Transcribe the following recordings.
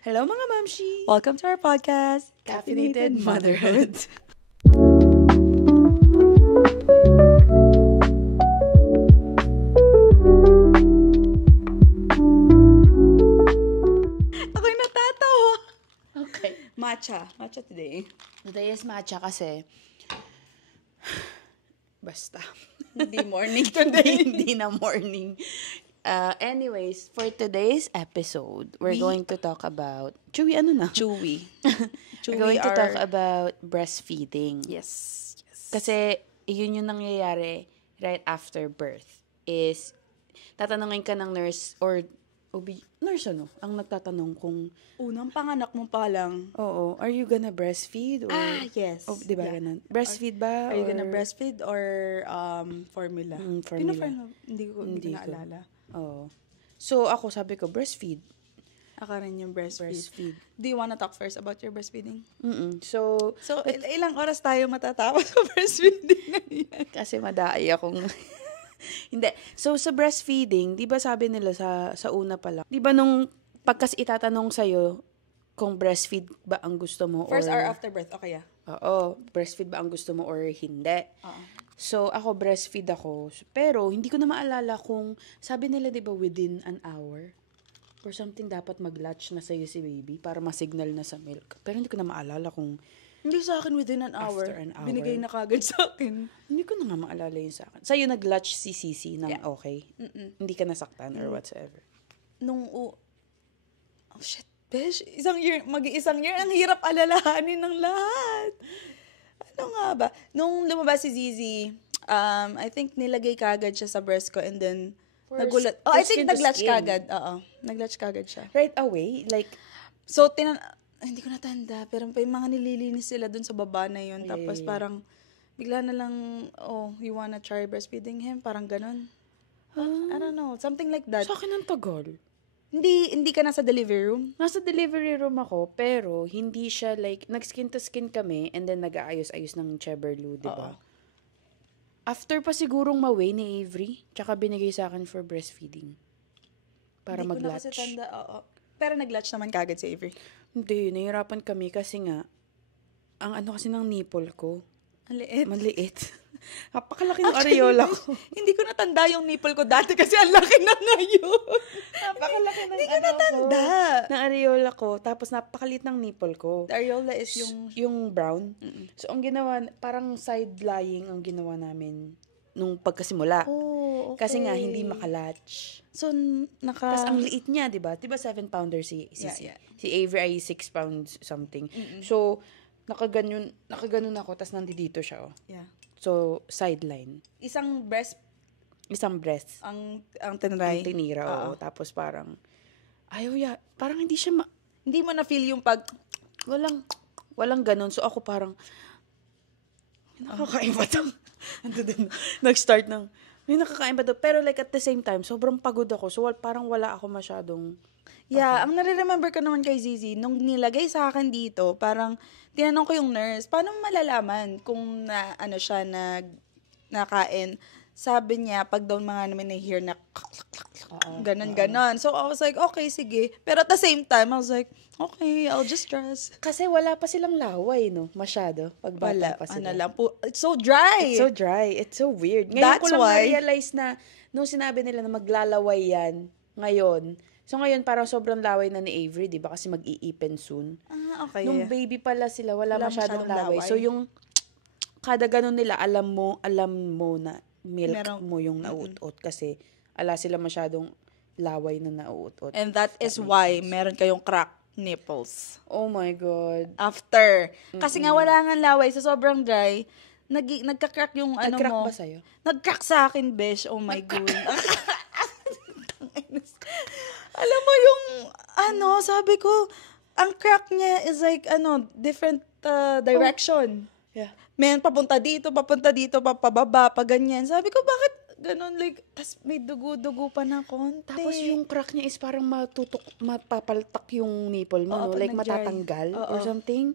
Hello mga mamshi! Welcome to our podcast, Caffeinated Motherhood. Ako'y natatawa. Okay. Matcha today. Today is matcha kasi basta. Hindi morning Today hindi na morning. Anyways, for today's episode, we're going to talk about Chewy. Chewy. We're going to talk about breastfeeding. Yes. Kasi yun yung nangyayari right after birth is tatanungin ka ng nurse or nurse ang nagtatanong kung Unang panganak mo pa lang. oo, are you gonna breastfeed or Yes. di ba ganun? Breastfeed ba? Are you gonna breastfeed or formula? Formula. Hindi ko naalala. Oo. So ako sabi ko breastfeed. Ako rin yung breastfeed. Breastfeed. Do you wanna talk first about your breastfeeding? So Ilang oras tayo matatapos sa breastfeeding na yan? kasi madai akong hindi. So, sa breastfeeding, di ba sabi nila sa una pa lang, di ba nung pagkas itatanong sa'yo kung breastfeed ba ang gusto mo First or... or after birth? Okay, yeah. Oo, breastfeed ba ang gusto mo or hindi. So, ako breastfeed ako. Pero, hindi ko na maalala kung, sabi nila di ba within an hour or something dapat mag-latch na sa'yo si baby para ma-signal na sa milk. Pero hindi ko na maalala kung Hindi sa akin within an hour. After an hour. Binigay na kagad sa akin. hindi ko na nga maalala yun sa akin. Sa'yo nag-latch si Sisi ng okay? Hindi ka nasaktan or whatsoever? Oh shit, besh. Mag-iisang year, ang hirap alalahanin ng lahat. Ano nga ba? Nung lumabas si Zizi, I think nilagay kagad siya sa breast ko and then nagulat. Oh, I think skin to nag-latch skin. kagad. Oo, nag-latch kagad siya. Right away? Like, So, hindi ko natanda, pero may mga nililinis sila dun sa baba na yun. Tapos parang, bigla na lang, you wanna try breastfeeding him? Parang ganun. I don't know, something like that. sa akin ang tagal. Hindi ka nasa delivery room? Nasa delivery room ako, pero hindi siya like, nag-skin to skin kami and then nag-aayos-ayos ng Cheberlu, di ba? After pa sigurong ma-weigh ni Avery, tsaka binigay sa akin for breastfeeding. Para Hindi ko na mag-latch. kasi tanda, Pero nag-latch naman kagad si Avery. Hindi, nahihirapan kami kasi nga, ang ano kasi ng nipple ko, Ang liit. maliit. Napakalaki ng areola ko. Hindi ko natanda yung nipple ko dati kasi ang laki na ngayon. Napakalaki ng Hindi ko natanda. ng areola ko, tapos napakaliit ng nipple ko. The areola is Yung brown. So, ang ginawa, parang side-lying ang ginawa namin nung pagkasimula. okay. Kasi nga, hindi makalatch. So, Tapos, ang liit niya, di ba? Di ba 7-pounder si Yeah. Si Avery ay 6 pounds something. So, nakaganon ako, tapos nandito siya. Oh. Yeah. So, sideline. Isang breast Isang breast. ang Ang tinry. tinira, oo. Tapos parang, parang hindi siya Hindi mo na feel yung walang ganun. So, ako parang, nakakain ba ito? Nag-start ng, may nakakain ba ito? Pero like at the same time, sobrang pagod ako. So, parang wala ako masyadong, Yeah, ang nare-remember ko naman kay Zizi, nung nilagay sa akin dito, parang tinanong ko yung nurse, paano malalaman kung siya nakain? Sabi niya, pag daw mga namin na-hear na ganon. So, I was like, okay, sige. Pero at the same time, I was like, okay, I'll just trust. kasi wala pa silang laway, no? Masyado. Pag bata pa sila. It's so dry. It's so dry. It's so weird. Ngayon That's ko lang why- na-realize na, nung sinabi nila na maglalaway yan, ngayon, so ngayon parang sobrang laway na ni Avery, di ba? Kasi mag-iipin soon. Okay. Nung baby pala sila, wala masyadong laway. laway. So yung, kada ganun nila, alam mo na milk mo yung nauutot. Kasi, ala sila masyadong laway na nauutot. And that is why meron kayong crack nipples. Oh my God. After. Kasi nga wala nga laway, so sobrang dry, nagka-crack yung Nag-crack mo. ba sa'yo? Nag-crack sa akin, besh. Oh my God. Alam mo yung, sabi ko, ang crack niya is like, different direction. Yeah. Men, papunta dito, papababa, pa ganyan. Sabi ko, bakit ganun, like, tas may dugo-dugo pa na konti. Tapos yung crack niya is parang mapapaltak yung nipple mo, no? pag Like nag-dry. matatanggal or something.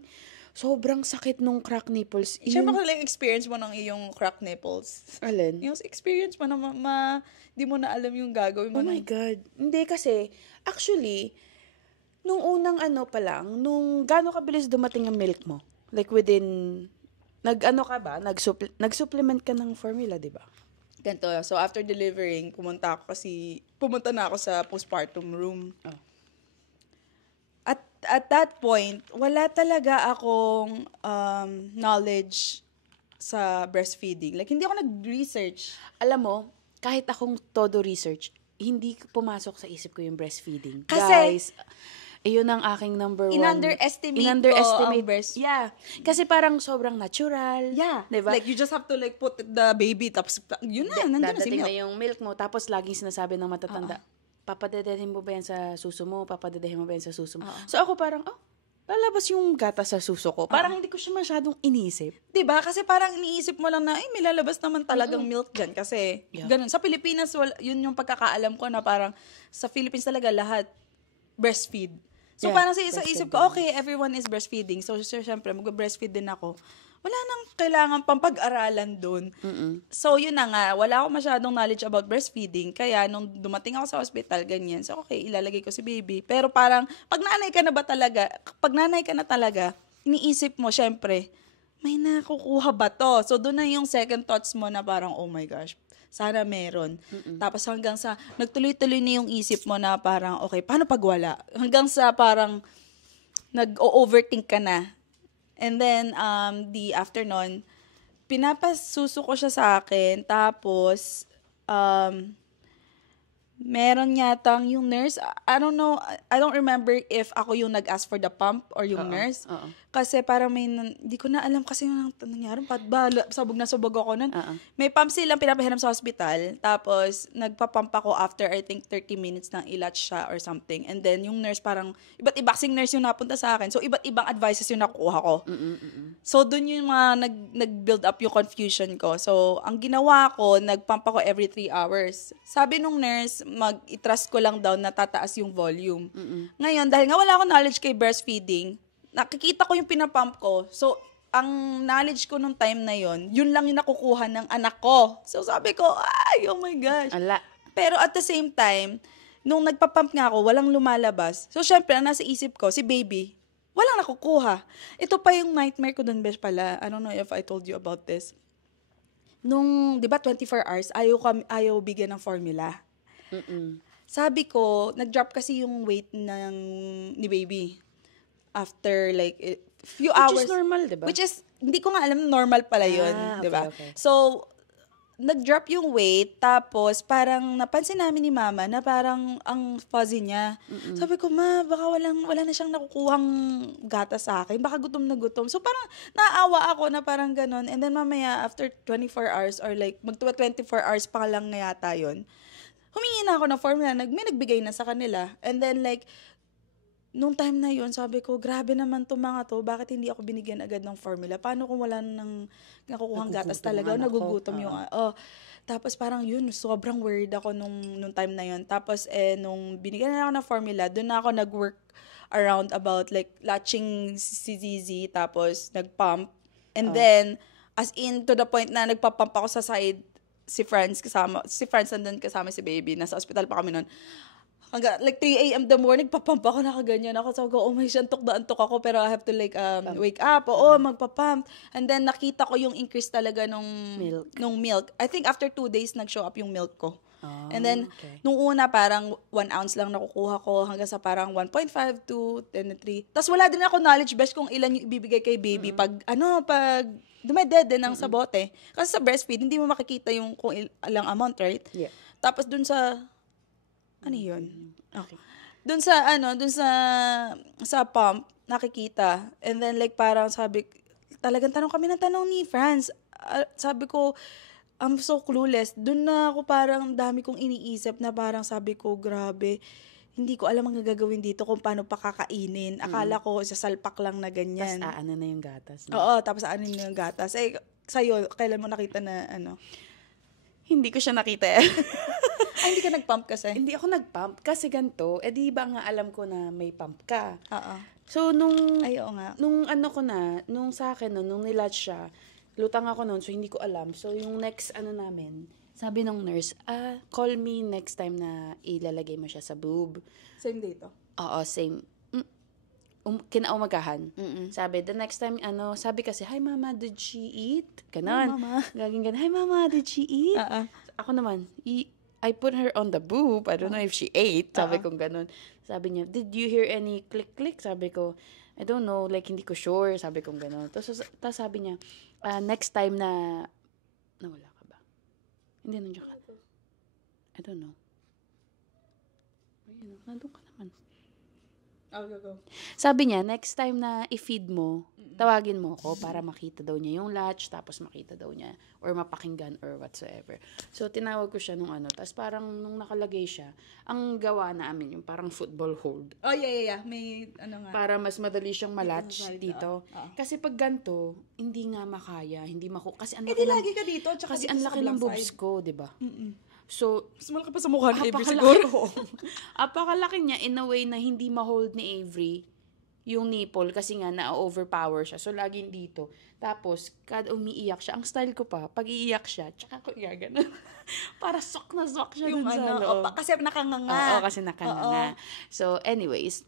Sobrang sakit nung crack nipples. Siyempre ko lang experience mo ng iyong crack nipples. Alin? Yung experience mo na di mo na alam yung gagawin mo. Oh my God. Hindi kasi, actually, nung unang nung ano pa lang, nung gaano kabilis dumating ang milk mo? Like within, nag-ano ka ba? Nag-supplement ka ng formula, di ba? Ganito. So, after delivering, pumunta na ako sa postpartum room. Oh. At that point, wala talaga akong knowledge sa breastfeeding. Like, hindi ako nag-research. Alam mo, kahit akong todo research, hindi pumasok sa isip ko yung breastfeeding. Kasi, guys, ayun ang aking number one. In-underestimate ko ang breast. Yeah. Kasi parang sobrang natural. Yeah. Diba? Like, you just have to like put the baby, tapos yun na, nandun na si Dadating milk. na yung milk mo, tapos laging sinasabi ng matatanda, papadedehin mo ba yan sa suso mo? Papadedehin mo ba yan sa suso mo? So ako parang, lalabas yung gatas sa suso ko. Parang hindi ko siya masyadong inisip. Diba? Kasi parang iniisip mo lang na, ay, may lalabas naman talagang milk dyan. Kasi, ganun. Sa Pilipinas, yun yung pagkakaalam ko na parang, sa Philippines talaga lahat breastfeed. So, parang sa isip ko, okay, everyone is breastfeeding. So, syempre, mag-breastfeed din ako. Wala nang kailangan pang pag-aralan dun. So, yun na nga, wala akong masyadong knowledge about breastfeeding. Kaya, nung dumating ako sa hospital, ganyan. So, okay, ilalagay ko si baby. Pero parang, pag nanay ka na talaga, iniisip mo, syempre, may nakukuha ba to? So, doon na yung second thoughts mo na parang, oh my gosh, sana meron. Tapos hanggang sa, nagtuloy-tuloy na yung isip mo na parang, okay, paano pag wala? Hanggang sa parang, nag-overthink ka na. And then, the afternoon, pinapasuso ko siya sa akin. Tapos, meron yatang yung nurse. I don't know, I don't remember if ako yung nag-ask for the pump or yung nurse. Kasi parang hindi ko na alam kasi yung nangyari. Sabog na sabog ako nun. May pump silang pinapahiram sa hospital. Tapos, nagpa-pump ako after, I think, 30 minutes nang ilatch siya or something. And then, yung nurse parang, iba't ibang nurse yung napunta sa akin. So, iba't ibang advices yung nakuha ko. So, dun yung mga nag-build up yung confusion ko. So, ang ginawa ko, nag-pump ako every 3 hours. Sabi nung nurse, i-trust ko lang daw na tataas yung volume. Ngayon, dahil nga wala akong knowledge kay breastfeeding, nakikita ko yung pinapump ko. So, ang knowledge ko nung time na yon, yun lang yung nakukuha ng anak ko. So, sabi ko, ay, oh my gosh. Ala. Pero at the same time, nung nagpapump nga ako, walang lumalabas. So, syempre, ang nasa isip ko, si baby, walang nakukuha. Ito pa yung nightmare ko dun, besh pala. I don't know if I told you about this. Nung, di ba, 24 hours, ayaw bigyan ng formula. Sabi ko, nag-drop kasi yung weight ni baby. After like few hours. Which is normal, diba? Which is, hindi ko nga alam normal pala yun. Diba? Okay. So, nag-drop yung weight, tapos parang napansin namin ni mama na parang ang fuzzy niya. Sabi ko, ma, baka wala na siyang nakukuhang gata sa akin. Baka gutom na gutom. So, parang naawa ako na parang ganon. And then mamaya, after 24 hours or like, 24 hours pa lang na yata yun, humingi na ako ng formula. May nagbigay na sa kanila. And then like, nung time na yun, sabi ko, grabe naman to mga to, bakit hindi ako binigyan agad ng formula? Paano kung wala nang nakukuhang gatas talaga? Nagugutom yung, tapos parang yun, sobrang worried ako nung time na yun. Tapos, nung binigyan na ako ng formula, doon na ako nag-work around about like latching si ZZ, tapos nag-pump. And then, as in, to the point na nagpa-pump ako sa side, si Franz nandun kasama si baby, nasa ospital pa kami nun. Hanggang like 3 a.m. the morning, papump ako, nakaganyan ako. So, oh my, antok na antok ako, pero I have to like wake up. Magpapump. And then, nakita ko yung increase talaga nung milk. I think after 2 days, nag-show up yung milk ko. And then, nung una, parang 1 ounce lang nakukuha ko hanggang sa parang 1.5 to 10-3. Tapos wala din ako knowledge, best kung ilan yung ibibigay kay baby pag dumedede ng sa bote. Kasi sa breastfeed, hindi mo makikita yung kung ilang amount, right? Yeah. Tapos dun sa ano yun? Okay. Dun sa pump, nakikita. And then like parang talagang tanong kami ng tanong ni Franz. Sabi ko, I'm so clueless. Dun na ako parang dami kong iniisip na parang sabi ko, grabe, hindi ko alam ang gagawin dito kung paano pakakainin. Akala ko sasalpak lang na ganyan. Tapos aano na yung gatas. No? Oo, tapos aano na yung gatas. Sa'yo, kailan mo nakita na ano? Hindi ko siya nakita. Ay, hindi ka nag-pump kasi? Hindi ako nag-pump kasi ganito, di ba nga alam ko na may pump ka. Oo. So, nung sa akin, nung nilatch siya, lutang ako nun, so hindi ko alam. So, yung next namin, sabi ng nurse, call me next time na ilalagay mo siya sa boob. Same date, Oo, same. kinaumagahan. Sabi, the next time, sabi kasi, hi mama, did she eat? Ganon. Gaging ganon, hi mama, did she eat? Ako naman, I put her on the boob. I don't know if she ate. Sabi ko ganon. Sabi niya, did you hear any click-click? Sabi ko, I don't know, like hindi ko sure. Sabi ko ganon. Tapos sabi niya, next time na, nawala ka ba? Hindi, nandiyan ka. I don't know. Ayun, nandun ka naman. Go. Sabi niya, next time na i-feed mo, tawagin mo ako para makita daw niya yung latch, tapos makita daw niya, or mapakinggan, or whatsoever. So, tinawag ko siya nung tapos parang nung nakalagay siya, ang gawa namin, yung parang football hold. Oh, yeah. May, nga. Para mas madali siyang malatch dito. Kasi pag ganito, hindi nga makaya, kasi ang laki lagi ka dito, tsaka kasi dito ang laki ng boobs ko, di ba? So, mas malaki pa sa mukha ni Avery siguro. Apakalaki niya in a way na hindi ma-hold ni Avery yung nipple kasi nga na-overpower siya. So, laging dito. Tapos, kada umiiyak siya, ang style ko pa, pag iiyak siya, tsaka ko gano'n. Para sok na sok siya dun sa loob. Kasi nakanganga. Oo, kasi nakanganga. So, anyways,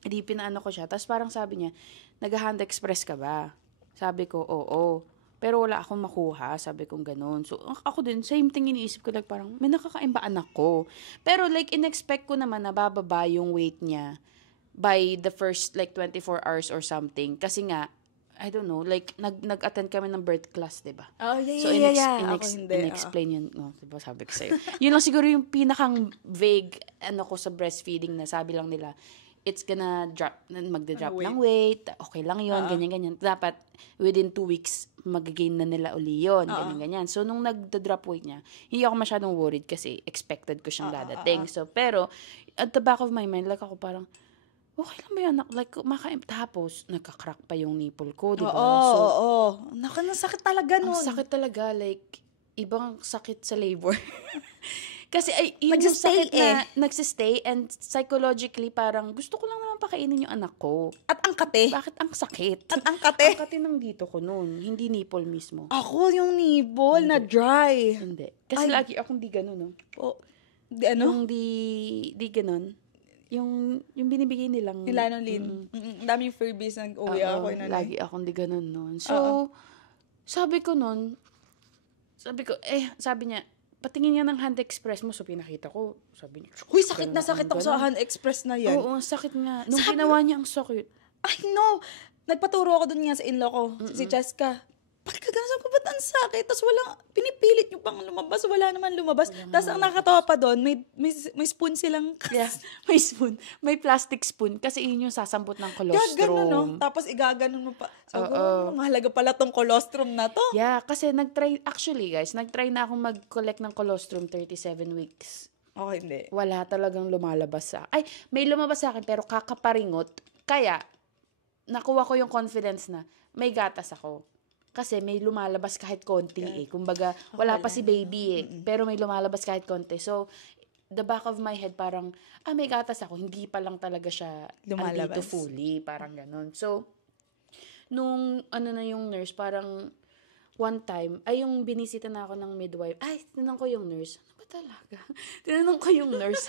hindi pinaano ko siya. Tapos parang sabi niya, nag-hand express ka ba? Sabi ko, oo. Pero wala akong makuha, sabi kong ganun. So, ako din, same thing iniisip ko, like parang, may nakakain ba anak ko? Pero like, in-expect ko naman na bababa yung weight niya by the first like 24 hours or something. Kasi nga, I don't know, like, nag-attend kami ng birth class, diba? Oh, yeah. So, in-explain yun, diba sabi ko sa'yo. Yun lang siguro yung pinakang vague, ko sa breastfeeding na sabi lang nila, it's gonna drop, magda-drop ng weight, okay lang yun, ganyan-ganyan. Dapat, within 2 weeks, mag-gain na nila uli yun, ganyan-ganyan. So, nung nagda-drop weight niya, hindi ako masyadong worried kasi expected ko siyang dadating. So, pero, at the back of my mind, like ako parang, okay lang ba yan? Like, tapos, nagka-crack pa yung nipple ko, di ba? Oo. Sakit talaga nun. Ang sakit talaga, like, ibang sakit sa labor. Kasi yung nagsistay sakit na nagsistay and psychologically parang gusto ko lang naman pakainin yung anak ko. At ang kate. Bakit ang sakit? At ang kate. Ang kate ng dito ko noon, hindi nipple mismo. Ako yung nipple na dry. Hindi. Kasi lagi akong di ganun, no? Di ano? Yung di ganun. Yung binibigay nilang Nilanolin. Daming Furbies nag-uwi ako. Lagi akong di ganun noon. So, sabi ko, sabi niya, patingin niya ng hand express mo. So, pinakita ko. Sabi niya, uy, sakit na sakit ako sa hand express na yan. Oo, sakit nga. Nung ginawa niya, ang sakit. I know. Nagpaturo ako dun nga sa in-law ko, si Cheska. Bakit ka ganun? Sabi ko, ba't ang sakit? Tapos pinipilit nyo pang lumabas. Wala naman lumabas. Tapos ang nakatawa pa doon, may spoon silang. Yeah, may spoon. May plastic spoon. Kasi yun yung sasambot ng colostrum. Gaganon, no? Tapos igaganon mo pa. Sabi ko, mahalaga pala tong colostrum na to. Yeah, kasi nagtry na akong mag-collect ng colostrum 37 weeks. Okay, hindi. Wala talagang lumalabas may lumabas sa akin, pero kakaparingot. Kaya, nakuha ko yung confidence na may gatas ako. Kasi may lumalabas kahit konti Kumbaga, wala pa si baby pero may lumalabas kahit konti. So, the back of my head parang, may gatas ako. Hindi pa lang talaga siya lumalabas. Andito fully. Parang ganon. So, nung na yung nurse, parang one time, yung binisita na ako ng midwife. Tinanong ko yung nurse. Ano ba talaga? Tinanong ko yung nurse,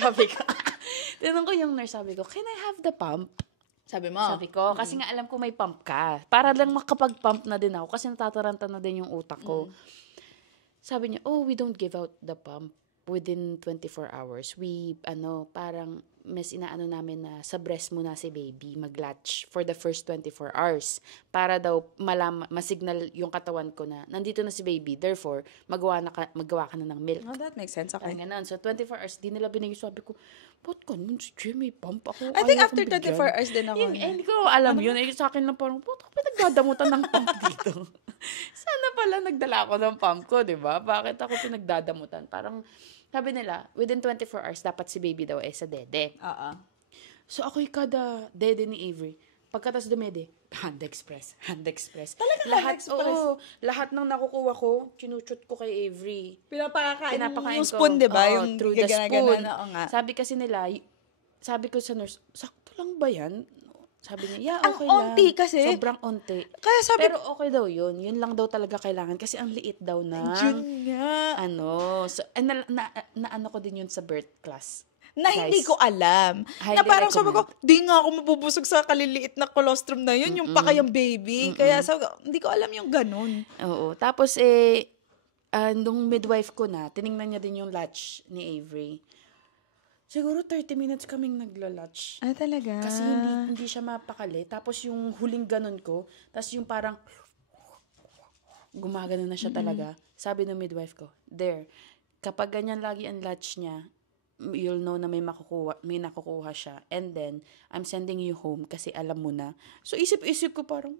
sabi ko, can I have the pump? Sabi ko, kasi nga alam ko may pump ka. Para lang makapag-pump na din ako kasi natataranta na din yung utak ko. Sabi niya, we don't give out the pump within 24 hours. We, parang mas inaano namin na sa breast muna si baby mag-latch for the first 24 hours. Para daw masignal yung katawan ko na nandito na si baby. Therefore, magawa ka na ng milk. Oh, that makes sense. Okay. Ganun. So, 24 hours, di nila binigay. Sabi ko, ba't ganun si Jimmy? Pump ako. I think after 24 hours din ako. Hindi ko alam yun. Sa akin lang parang, ba't ako pinagdadamutan ng pump dito? Sana pala nagdala ako ng pump ko, di ba? Bakit ako pinagdadamutan? Parang, sabi nila, within 24 hours, dapat si baby daw sa dede. So, ako'y kada dede ni Avery. Pagkatas dumede, hand express. Talaga hand express? Lahat ng nakukuha ko, chinuchut ko kay Avery. Pinapakain yung spoon, di ba? Yung through the spoon. Sabi Sabi ko sa nurse, sakto lang ba yan? Sabi niya, okay ang onti lang. kasi. Sobrang onti. Pero okay daw yun. Yun lang daw talaga kailangan. Kasi ang liit daw na. Yun nga. So, na ko din yun sa birth class. na hindi ko alam. Highly Na parang sabi ko, recommend. di nga ako mabubusog sa kaliliit na colostrum na yun, yung pakayang baby. Kaya sabi ko, hindi ko alam yung ganun. Oo. Tapos, nung midwife ko na, tiningnan niya din yung latch ni Avery. Siguro 30 minutes kaming nagla-latch. Ah, talaga? Kasi hindi siya mapakali. Tapos yung huling ganun ko, tapos yung parang gumagano na siya talaga. Sabi ng midwife ko, there, kapag ganyan lagi ang latch niya, you'll know na may nakukuha siya. And then, I'm sending you home kasi alam mo na. So, isip-isip ko parang,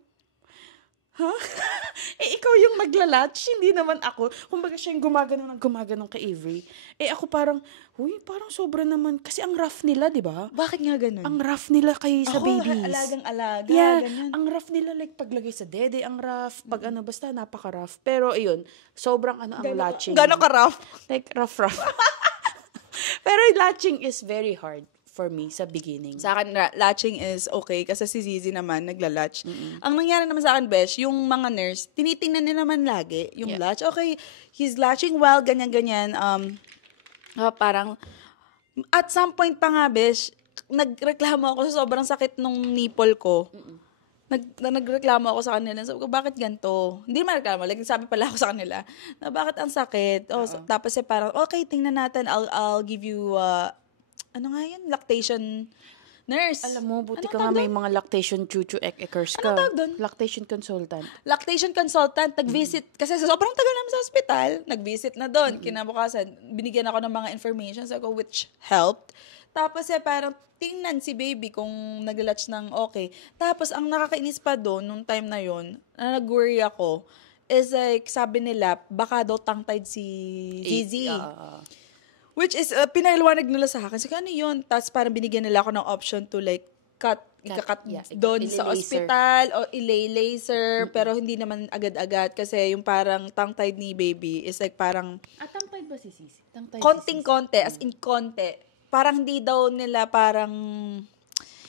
ikaw yung nagla-latch, hindi naman ako. Kumbaga siya yung gumaganong kay Avery. Ako parang, parang sobra naman. Kasi ang rough nila, di ba? Bakit nga ganun? Ang rough nila kay sa babies. Alagang-alaga, ganyan. Ang rough nila, like, paglagay sa dede, ang rough. Pag basta napaka-rough. Pero, ayun, sobrang ang latching. Gano'n ka-rough? Like, rough. Pero latching is very hard for me sa beginning. Sa akin, latching is okay kasi si Zizi naman nagla-latch. Ang nangyari naman sa akin, Besh, yung mga nurse, tinitingnan niya naman lagi yung latch. Okay, he's latching well, ganyan-ganyan. Parang, at some point pa nga, Besh, nagreklamo ako sa sobrang sakit nung nipple ko. Nagreklamo ako sa kanila. Sabi ko, bakit ganito? Hindi naman reklamo. Like, sabi pala ako sa kanila, na bakit ang sakit? Tapos parang, okay, tingnan natin. I'll give you, ano nga yun? Lactation nurse. Alam mo, buti ka nga may mga lactation chuchu ekers ka. Anong tawag doon? Lactation consultant. Lactation consultant, nag-visit. Kasi sa sobrang tagal naman sa hospital, nag-visit na doon. Kinabukasan, binigyan ako ng mga information which helped. Tapos parang tingnan si baby kung nag-latch ng okay. Tapos ang nakakainis pa doon, nung time na yon, na nag-worry ako, is like, sabi nila, baka daw tongue-tied si Zizi. Which is, pinaliwanag nila sa akin. Sige, ano yun? Tapos parang binigyan nila ako ng option to like, ikakat doon sa hospital o ilay laser. Pero hindi naman agad-agad kasi yung parang tongue-tied ni baby is like parang Tongue-tied ba si Sisi? konting-konti, as in konti. Parang hindi daw nila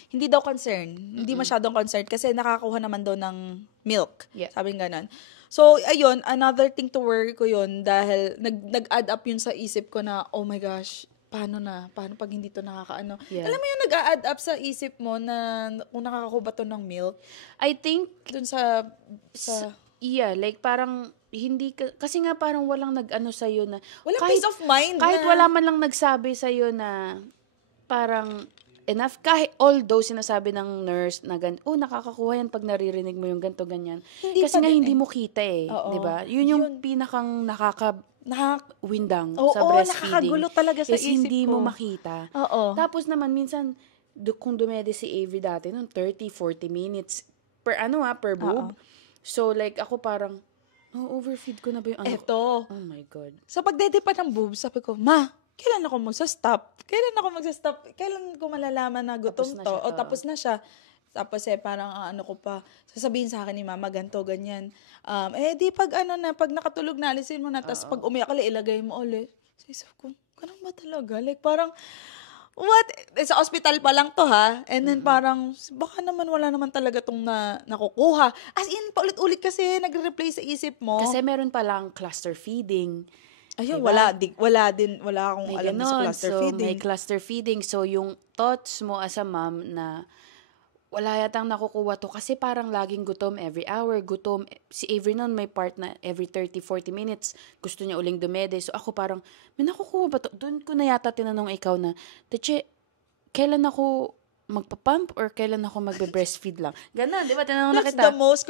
hindi daw concerned. Hindi masyadong concerned kasi nakakakuha naman daw ng milk. Yeah. Sabi nga ganun. So, ayun, another thing to worry ko yun dahil nag-add up yun sa isip ko na, oh my gosh, paano pag hindi to nakakaano? Yeah. Alam mo yung nag-add up sa isip mo na kung nakakakuha ba to ng milk? I think, Dun sa like parang, hindi kasi nga parang walang nag-ano sa'yo na, walang peace of mind kahit na. wala man lang nagsabi sa'yo na, parang, enough, although sinasabi ng nurse na nakakakuha yan pag naririnig mo yung ganto ganyan. Hindi Kasi pa nga din hindi mo kita di ba? Yun yung pinakang windang sa breastfeeding. Nakakagulo talaga sa is isip hindi ko. mo makita. Oo. Tapos naman minsan kung dumede si Avery dati nung 30-40 minutes per boob. So like ako parang overfeed ko na ba yung anak Eto. Oh my God. Sa pagdede pa ng boobs, sabi ko, Ma, kailan ako magsa-stop? Kailan ko malalaman na gutom to? O tapos na siya. Tapos parang ano ko pa, sasabihin sa akin ni Mama, ganto, ganyan. Di pag pag nakatulog na, alisin mo na. Tapos pag umiyak ka, ilagay mo ulit. So, isip ko, ganun ba talaga? Like parang, what? Sa hospital pa lang to ha. And then parang, baka naman wala naman talaga tong nakukuha. As in, paulit-ulit kasi nagre-replay sa isip mo. Kasi meron palang cluster feeding. Ayun, diba? wala akong May alam sa cluster feeding. May cluster feeding. So, yung thoughts mo as a mom na wala yatang nakukuha to kasi parang laging gutom every hour. Gutom. Si Avery nun may part na every 30-40 minutes gusto niya uling dumede. So, ako parang, may nakukuha ba to? Doon ko na yata tinanong ikaw na, Teche, kailan ako magpa-pump or kailan ako magbe-breastfeed lang? Ganon, di ba? Tinanong na kita. That's the most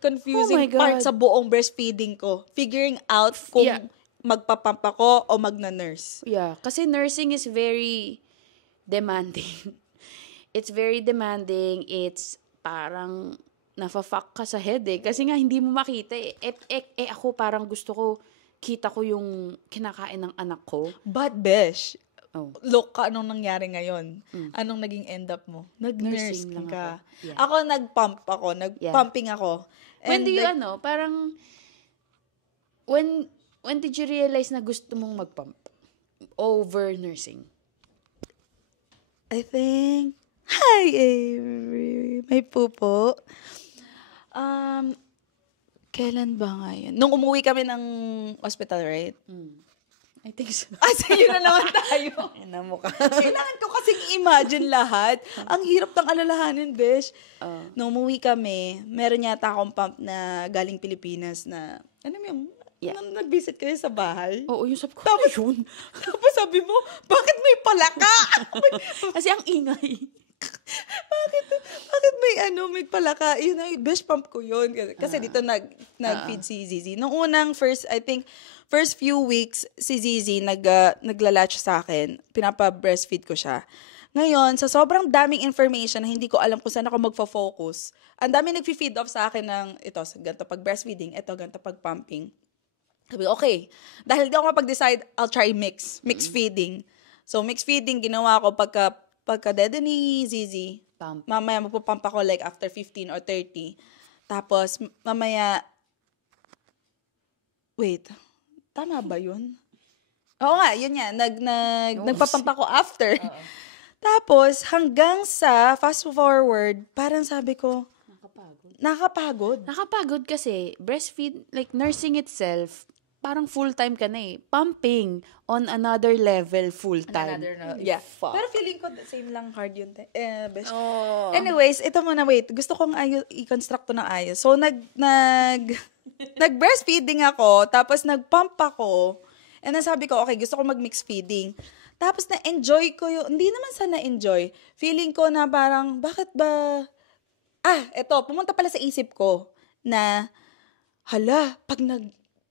confusing part sa buong breastfeeding ko. Figuring out kung magpapump ako o magna-nurse. Yeah, kasi nursing is very demanding. It's very demanding. It's parang nafa-fuck ka sa head kasi nga hindi mo makita ako parang gusto ko kita ko yung kinakain ng anak ko. But Besh, look ka anong nangyari ngayon. Anong naging end up mo? Nag-nurse lang ka. ako. Yeah. Ako nag-pumping ako. When do you parang when did you realize na gusto mong mag-pump over nursing? I think, hi Avery, may pupo. Kailan ba nga yun? Nung umuwi kami ng hospital, right? I think so. Sa'yo na naman tayo. Ina mo ka. Kailangan ko kasing imagine lahat. Ang hirap ng alalahanin, besh. Nung umuwi kami, meron yata akong pump na galing Pilipinas na, nung nag-visit kayo sa bahay. Oo, yung sabi ko, Tapos yun. Tapos sabi mo, bakit may palaka? kasi ang ingay. Bakit may palaka? Yun ay, best pump ko yun. Kasi dito nag-feed si Zizi. Nung unang first few weeks, si Zizi naglalatch sa akin. Pinapa-breastfeed ko siya. Ngayon, sa sobrang daming information na hindi ko alam kung saan ako magfo-focus, ang dami nag-feed off sa akin ng ito, ganito pag breastfeeding, ito, ganito pag pumping. Sabi, okay. Dahil di ako mapag-decide, I'll try mix feeding. So, mix feeding, ginawa ko pagka dede ni Zizi, mamaya magpupump ako like after 15 or 30. Tapos, mamaya, wait, tama ba yun? Oo nga, yun nga, nagpapump ako after. Tapos, hanggang sa fast forward, parang sabi ko, nakapagod. Nakapagod kasi, breastfeed, like nursing itself, parang full-time ka na eh. Pumping on another level full-time. Yeah. Pero feeling ko, same lang hard yun. Best. Anyways, ito muna, wait. Gusto kong i-construct to ng ayos. So, nag-breastfeeding ako, tapos nag-pump ako, and then sabi ko, okay, gusto ko mag-mix feeding. Tapos na-enjoy ko yun. Hindi naman sa na-enjoy. Feeling ko na parang, bakit ba... pumunta pala sa isip ko na, pag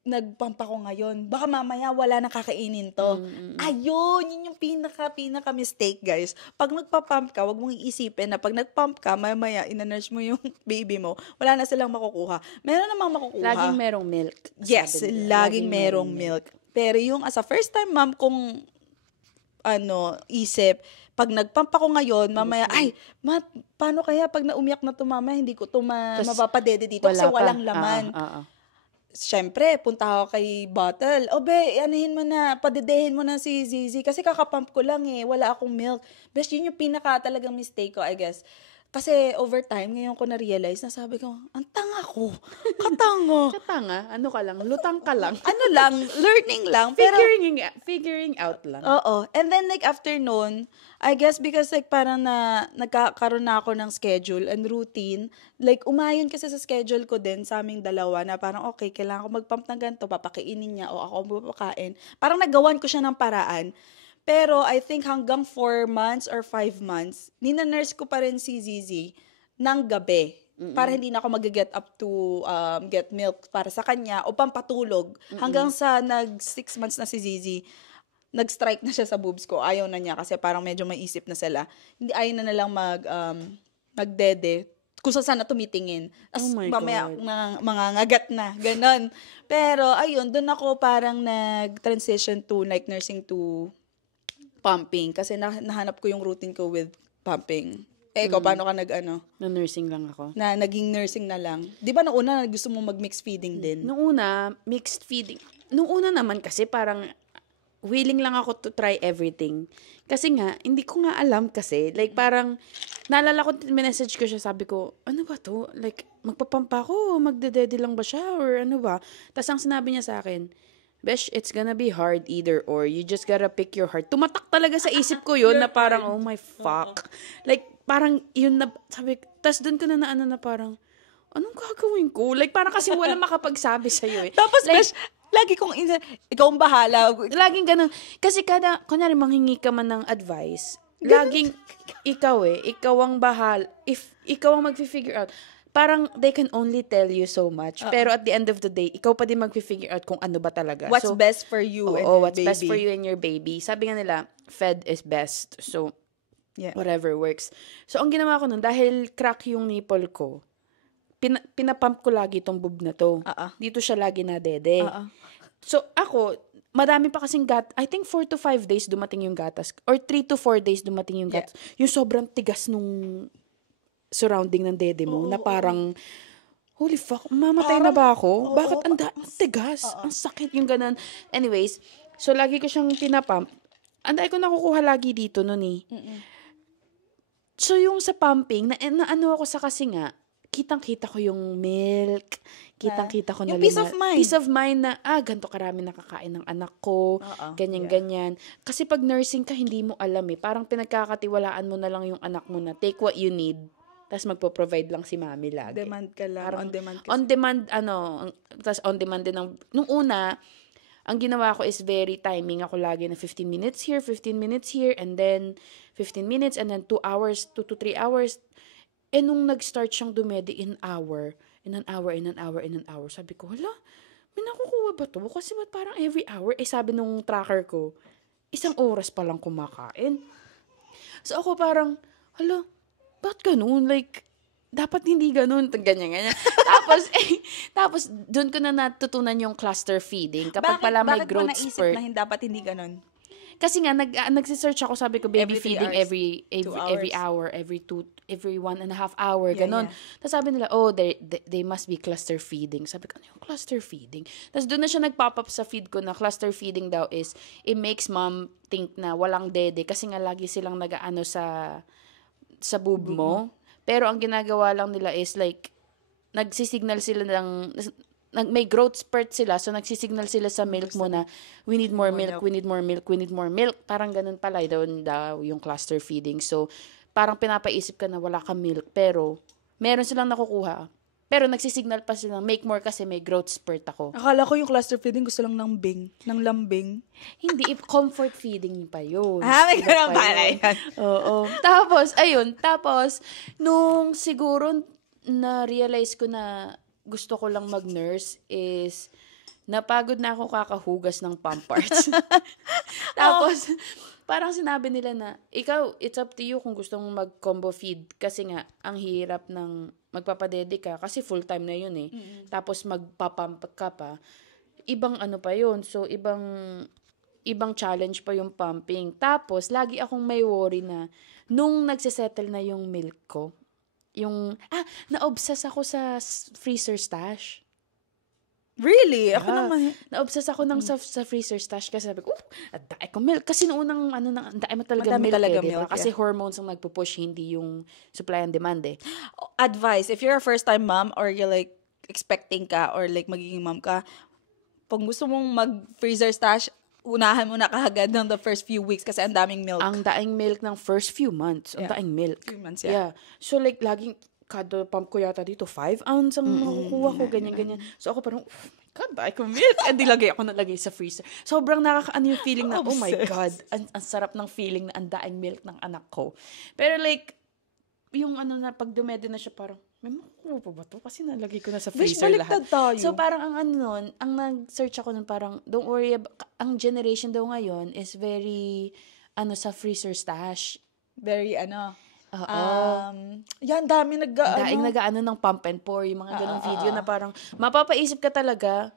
nag-pump ako ngayon, baka mamaya wala nang kakainin to. Ayun, yun yung pinaka mistake, guys. Pag nagpa-pump ka, wag mong iisipin na pag nag-pump ka, mamaya inanurse mo yung baby mo, wala na silang makukuha. Meron namang makukuha. Laging merong milk. Yes, laging merong milk. Pero yung as a first time mom kung isip, pag nag-pump ako ngayon, mamaya, paano kaya pag naumiyak na to mama, hindi ko to mapapadede dito kasi walang laman. Siyempre, punta ako kay Bottle. Anahin mo na, padedehin mo na si Zizi kasi kakapump ko lang wala akong milk. Best, yun yung talagang mistake ko, I guess. Kasi over time, ngayon ko na-realize na sabi ko, ang tanga ko. Katanga. Katanga? Ano ka lang? Lutang ka lang? Learning lang. Pero, figuring out lang. Oo. And then like after noon, I guess because like parang nagkakaroon na ako ng schedule and routine, like umayon kasi sa schedule ko din sa aming dalawa na parang okay, kailangan ko mag-pump ng ganito, papakainin niya o ako magpapakain. Parang nagawan ko siya ng paraan. Pero I think hanggang 4 months or 5 months, ninanurse ko pa rin si Zizi ng gabi. Para hindi na ako mag-get up to get milk para sa kanya o pampatulog. Hanggang sa 6 months na si Zizi, nag-strike na siya sa boobs ko. Ayaw na niya kasi parang medyo may isip na sila. Ayaw na lang magdede kung saan na tumitingin. As mamaya mga ngagat na, ganon. Pero ayun, doon ako parang nag-transition to like nursing to pumping kasi nahanap ko yung routine ko with pumping. Ikaw, paano ka Na-nursing lang ako. Naging nursing na lang. Di ba noong una gusto mo mag-mixed feeding din? Noong una, mixed feeding. Noong una naman kasi parang willing lang ako to try everything. Kasi nga, hindi ko nga alam kasi. Like parang, naalala ko, message ko siya, sabi ko, ano ba to? Like, magpapampa ako, magdedede lang ba siya? Or ano ba? Tapos ang sinabi niya sa akin, Besh, it's gonna be hard either or. You just gotta pick your heart. Tumatak talaga sa isip ko yun na parang, oh my fuck. Like, parang yun na, sabi, tas dun ko na parang, anong gagawin ko? Like, parang kasi wala makapagsabi sa'yo eh. Tapos, like, Besh, lagi kong, ikaw ang bahala. Laging ganun. Kasi kunyari, manghingi ka man ng advice, laging, ikaw ang bahala. If ikaw ang mag-figure out, parang they can only tell you so much. Pero at the end of the day, ikaw pa din mag-figure out kung ano ba talaga. What's best for you and your what's baby. best for you and your baby. Sabi nga nila, fed is best. So, whatever works. So, ang ginawa ko nun, dahil crack yung nipple ko, pinapump ko lagi itong boob na to. Dito siya lagi nadede. So, ako, madami pa kasing I think 4 to 5 days dumating yung gatas. Or 3 to 4 days dumating yung gatas. Yung sobrang tigas nung surrounding ng dede mo, na parang, holy fuck, mamatay na ba ako? Bakit ang tigas? Ang sakit yung ganun. Anyways, so lagi ko siyang pinapump. Anday ko nakukuha lagi dito nun eh. So yung sa pumping, na ano ako sa kasi nga, kitang-kita ko yung milk, kitang-kita ko na yung peace of mind. Peace of mind na, ganito karami nakakain ng anak ko, ganyan-ganyan. Kasi pag nursing ka, hindi mo alam Parang pinagkakatiwalaan mo na lang yung anak mo na take what you need, tapos magpo-provide lang si mami lagi. Demand ka lang. Parang, on demand ka. On demand, tapos on demand din nung una, ang ginawa ko is very timing ako lagi na 15 minutes here, 15 minutes here, and then 15 minutes, and then 2 hours, 2 to 3 hours. Nung nag-start siyang dumedi in an hour, sabi ko, hala, may nakukuha ba to? Kasi ba't parang every hour? Sabi nung tracker ko, 1 oras pa lang kumakain. So ako parang, hala, ba't ganun? Like, dapat hindi ganun. Ganyan. Tapos, doon ko na natutunan yung cluster feeding. Kapag pala may growth spurt. Bakit mo naisip na dapat hindi ganun? Kasi nga, nagsisearch ako, sabi ko, baby Every feeding every hour, every 1.5 hour, ganon. Tapos sabi nila, they must be cluster feeding. Sabi ko, ano yung cluster feeding? Tapos doon na siya nagpop up sa feed ko na cluster feeding daw is, it makes mom think na walang dede kasi nga lagi silang nag-aano sa boob mo. Pero ang ginagawa lang nila is like, nagsisignal sila may growth spurt sila, so nagsisignal sila sa milk mo na we need more milk. Parang ganun pala daw yung cluster feeding. So, parang pinapaisip ka na wala kang milk, pero meron silang nakukuha. Pero nagsisignal pa sila, make more kasi may growth spurt ako. Akala ko yung cluster feeding gusto lang ng lambing. Hindi, comfort feeding pa yun. May ganun pala yan. Oo. Tapos, nung siguro na-realize ko na gusto ko lang mag-nurse is napagod na ako kakahugas ng Pampers. Tapos, parang sinabi nila na, ikaw, it's up to you kung gusto mong mag-combo feed. Kasi nga, ang hirap ng magpapadede ka. Kasi full-time na yun Tapos, magpapump ka pa. Ibang ano pa yun. So, ibang challenge pa yung pumping. Tapos, lagi akong may worry na nung nagsisettle na yung milk ko, na-obsess ako sa freezer stash. Really? Yeah. Ako naman. Na-obsess ako sa freezer stash kasi sabi ko, ang dami ko milk. Kasi noong unang, ang dami mo talaga milk. Diba? Kasi hormones ang nagpupush, hindi yung supply and demand Advice, if you're a first-time mom or you're like expecting ka or like magiging mom ka, pag gusto mong mag-freezer stash, unahan mo na kahagad ng the first few weeks kasi ang daming milk. Ang daing milk ng first few months. Ang daing milk. Few months, So like, laging, kada pump ko yata dito, 5 ounce ang makukuha ko, ganyan. So ako parang, oh my God, daing ko milk. And nilagay ako nalagay sa freezer. Sobrang nakakaano yung feeling na, oh my God, ang sarap ng feeling na ang daing milk ng anak ko. Pero like, yung na, pag dumede na siya, parang, may makukuha pa ba to? Kasi nalagay ko na sa freezer lahat. Tayo. So, parang ang nag-search ako nun, parang, don't worry, ang generation daw ngayon is very, sa freezer stash. Very, yan, dami daing nag-ano ng pump and pour, yung mga ganong video na parang, mapapaisip ka talaga,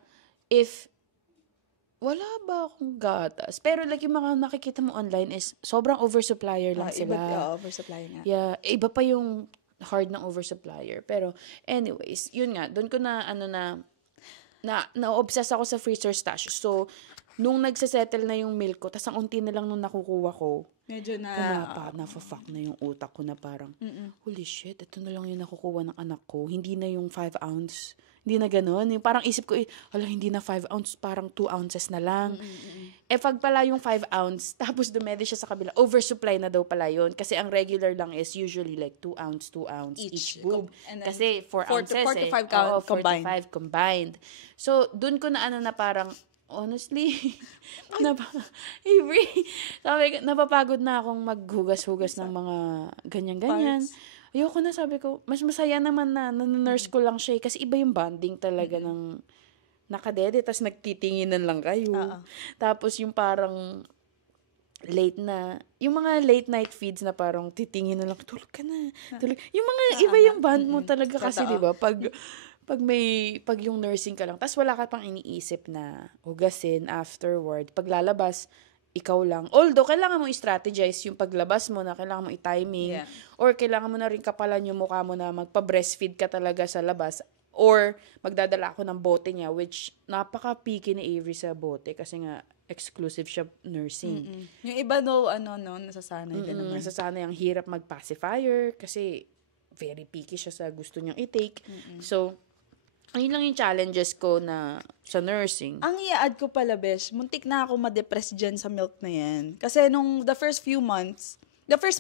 if, wala ba akong gatas? Pero like yung mga nakikita mo online is, sobrang oversupplier lang sila. Oversupplier nga. Yeah, iba pa yung hard ng oversupplier. Pero, anyways, yun nga, doon ko na-obsess ako sa freezer stash. So, nung nagsasettle na yung milk ko, tas ang unti na lang nung nakukuha ko, medyo na-fuck na yung utak ko na parang, holy shit, ito na lang yung nakukuha ng anak ko. Hindi na yung 5 ounce. Hindi na ganun. Yung parang isip ko, hindi na 5 ounce, parang 2 ounces na lang. Pag pala yung 5 ounce, tapos dumedi siya sa kabila, oversupply na daw pala yun. Kasi ang regular lang is usually like 2 ounce each boob. Kasi 4 ounces 4 to 5 combined. 4 to 5 combined. So, dun ko na na parang, honestly, napapagod na akong maghugas-hugas ng mga ganyan-ganyan. Ayoko na, sabi ko, mas masaya naman na nurse ko lang siya kasi iba yung bonding talaga ng nakadede, tas nagtitinginan lang kayo. Tapos yung parang yung mga late night feeds na parang titingin na lang, tulog ka na, tulog. Yung mga iba yung bond mo talaga kasi, di ba? Pag yung nursing ka lang, tas wala ka pang iniisip na hugasin afterward. Pag lalabas, ikaw lang. Although, kailangan mo i-strategize yung paglabas mo na kailangan mo i-timing. Yeah. Or kailangan mo na rin kapalan yung mukha mo na magpa-breastfeed ka talaga sa labas. Or magdadala ako ng bote niya, which napaka-picky ni Avery sa bote kasi nga exclusive siya nursing. Yung iba nasasanay din naman. Nasasanay ang hirap mag-pacifier kasi very picky siya sa gusto niyang i-take. So, ayun lang yung challenges ko na sa nursing. Ang i-add ko pala, besh, muntik na ako ma-depress dyan sa milk na yan. Kasi nung the first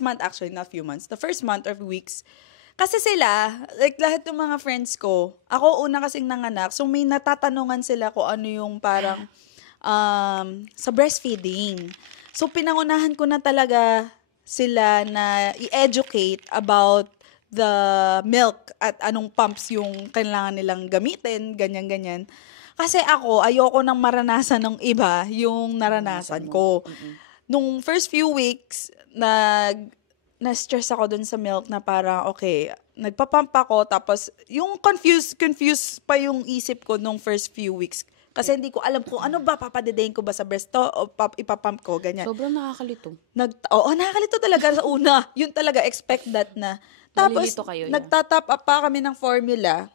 month actually, not few months, the first month or weeks, kasi sila, like lahat ng mga friends ko, ako una kasing nanganak, so may natatanungan sila kung ano yung parang sa breastfeeding. So pinangunahan ko na talaga sila na i-educate about the milk at anong pumps yung kailangan nilang gamitin, ganyan-ganyan. Kasi ako, ayoko nang maranasan ng iba yung naranasan ko. Nung first few weeks, na-stress ako dun sa milk na parang, okay, nagpapump ako, tapos yung confused pa yung isip ko nung first few weeks. Kasi hindi ko alam kung ano ba, papadedayin ko ba sa breast to o ipapump ko, ganyan. Sobrang nakakalito. Nakakalito talaga sa una. Yun talaga, expect that na. Tapos, kayo, nagtatap up pa kami ng formula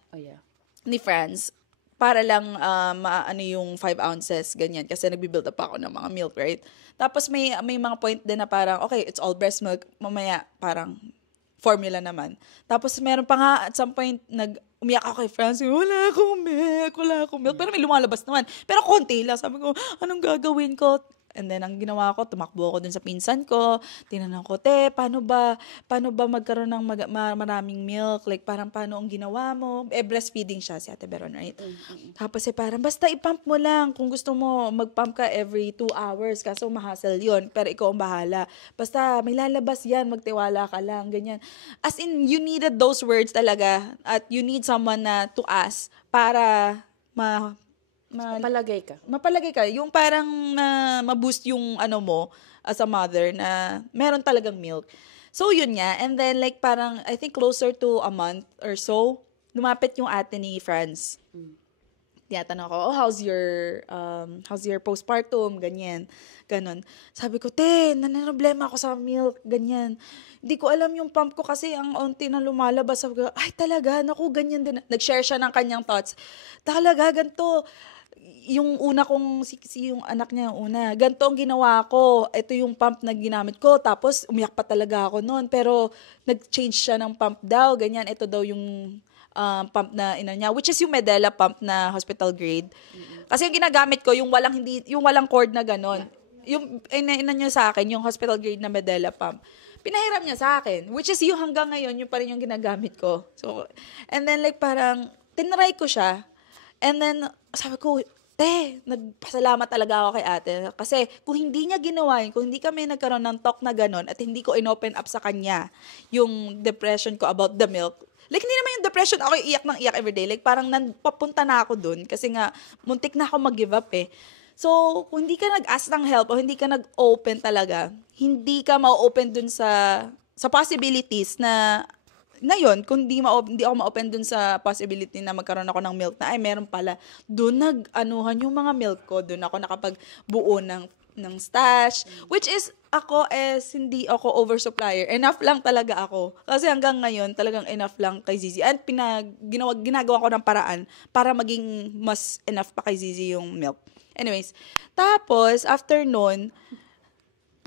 ni Franz para lang maano yung 5 ounces, ganyan. Kasi nagbi-build up pa ako ng mga milk, right? Tapos may mga point din na parang, okay, it's all breast milk. Mamaya, parang formula naman. Tapos meron pa nga, at some point, umiyak ako kay Franz, wala akong milk. Pero may lumalabas naman. Pero konti lang. Sabi ko, anong gagawin ko? And then, ang ginawa ko, tumakbo ako dun sa pinsan ko. Tinanong ko, paano ba magkaroon ng maraming milk? Like, parang paano ang ginawa mo? Breastfeeding siya, si Ate Beron, right? Tapos, parang, basta ipump mo lang. Kung gusto mo, mag-pump ka every 2 hours. Kaso, mahasel yun. Pero ikaw ang bahala. Basta, may lalabas yan. Magtiwala ka lang. Ganyan. As in, you needed those words talaga. At you need someone na to ask para mapalagay ka. Yung parang ma-boost yung ano mo as a mother na meron talagang milk. So, yun nga. And then, like, parang, I think closer to a month or so, lumapit yung ate ni Franz. Tinatanong ko, how's your postpartum? Ganyan. Ganon. Sabi ko, nananoblema ako sa milk. Ganyan. Hindi ko alam yung pump ko kasi ang onti na lumalabas. Sabi ko, ay talaga, naku, ganyan din. Nag-share siya ng kanyang thoughts. Talaga, ganito. Yung una kong, yung anak niya yung una, ganito ang ginawa ko. Ito yung pump na ginamit ko. Tapos, umiyak pa talaga ako noon. Pero, nag-change siya ng pump daw. Ganyan, ito daw yung pump na ina niya. Which is yung Medela pump na hospital grade. Kasi yung ginagamit ko, yung walang cord na ganon. Yung ina niya sa akin, yung hospital grade na Medela pump. Pinahiram niya sa akin. Which is yung hanggang ngayon, yung pa rin yung ginagamit ko. So, and then like parang, tinry ko siya. And then, sabi ko, nagpasalamat talaga ako kay ate. Kasi kung hindi niya ginawa yun, kung hindi kami nagkaroon ng talk na ganon, at hindi ko inopen up sa kanya yung depression ko about the milk, like hindi naman yung depression, ako iyak ng iyak everyday. Like parang papunta na ako dun. Kasi nga, muntik na ako mag-give up eh. So, kung hindi ka nag-ask ng help o hindi ka nag-open talaga, hindi ka ma-open dun sa possibilities na yun, kung hindi ako ma-open dun sa possibility na magkaroon ako ng milk na, meron pala. Doon nag-anuhan yung mga milk ko. Doon ako nakapagbuo ng stash. Which is, hindi ako oversupplier. Enough lang talaga ako. Kasi hanggang ngayon, talagang enough lang kay Zizi. At ginagawa ko ng paraan para maging mas enough pa kay Zizi yung milk. Anyways, tapos, after nun,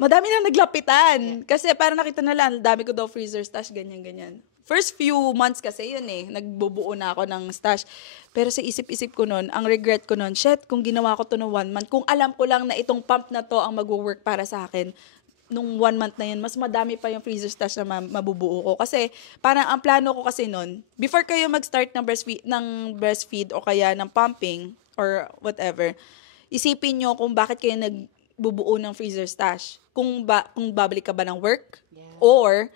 madami na naglapitan. Kasi parang nakita na lang, dami ko daw freezer stash, ganyan-ganyan. First few months kasi yun nagbubuo na ako ng stash. Pero sa isip-isip ko nun, ang regret ko nun, kung ginawa ko to no 1 month, kung alam ko lang na itong pump na to ang mag-work para sa akin, nung 1 month na yun, mas madami pa yung freezer stash na mabubuo ko. Kasi parang ang plano ko kasi nun, before kayo mag-start ng breastfeed o kaya ng pumping or whatever, isipin nyo kung bakit kayo nagbubuo ng freezer stash. Kung babalik ka ba ng work, or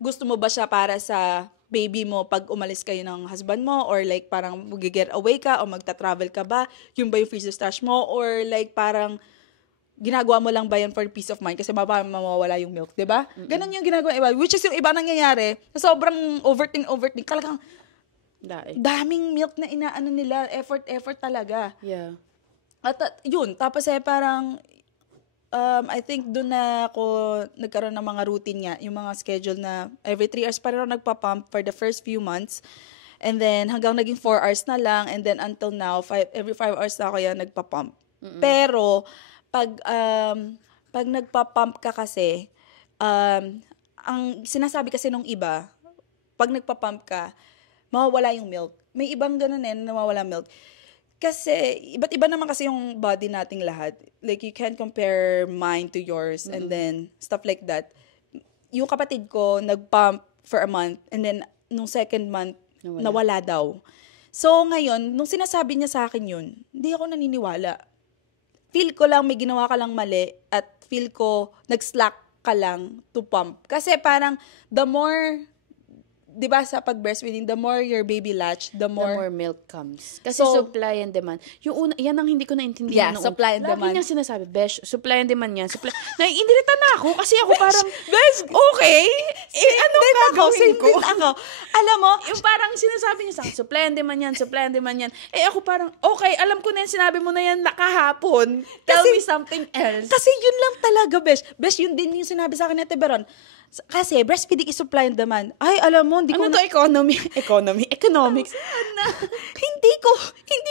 gusto mo ba siya para sa baby mo pag umalis kayo ng husband mo, or like parang mag-get away ka o magta-travel ka ba, yun ba yung freezer stash mo, or like parang ginagawa mo lang ba yan for peace of mind kasi mawawala yung milk, diba? Ganon yung ginagawa iba, which is yung iba nangyayari, sobrang overthink, talagang daming milk na inaano nila, effort talaga. Yeah. At yun, tapos parang I think doon na ako nagkaroon ng mga routine niya, yung mga schedule na every 3 hours pa rin ako nagpa-pump for the first few months. And then hanggang naging 4 hours na lang, and then until now, every 5 hours na ako yan nagpa-pump. Pero pag nagpa-pump ka kasi, ang sinasabi kasi nung iba, pag nagpa-pump ka, mawawala yung milk. May ibang ganun nawawala milk. Kasi, iba't iba naman kasi yung body nating lahat. Like, you can't compare mine to yours and then stuff like that. Yung kapatid ko, nag-pump for a month and then, nung second month, nawala daw. So, ngayon, nung sinasabi niya sa akin yun, hindi ako naniniwala. Feel ko lang may ginawa ka lang mali at feel ko nag-slack ka lang to pump. Kasi parang, the more, di ba sa pag-breastfeeding, the more your baby latch, the more milk comes. Kasi supply and demand. Yung una, yan ang hindi ko naintindihan. Yeah, supply and demand. Lagi niyang sinasabi, Besh, supply and demand yan. Naiindirita na ako kasi ako parang, Besh, okay? Anong gagawin ko? Alam mo, yung parang sinasabi niya sa akin, supply and demand yan, supply and demand yan. Ako parang, okay, alam ko na yan, sinabi mo na yan kahapon. Tell me something else. Kasi yun lang talaga, Besh. Besh, yun din yung sinabi sa akin ni Teberon. Kasi breastfeeding is supply and demand. Ay, alam mo, hindi ko economics. Hindi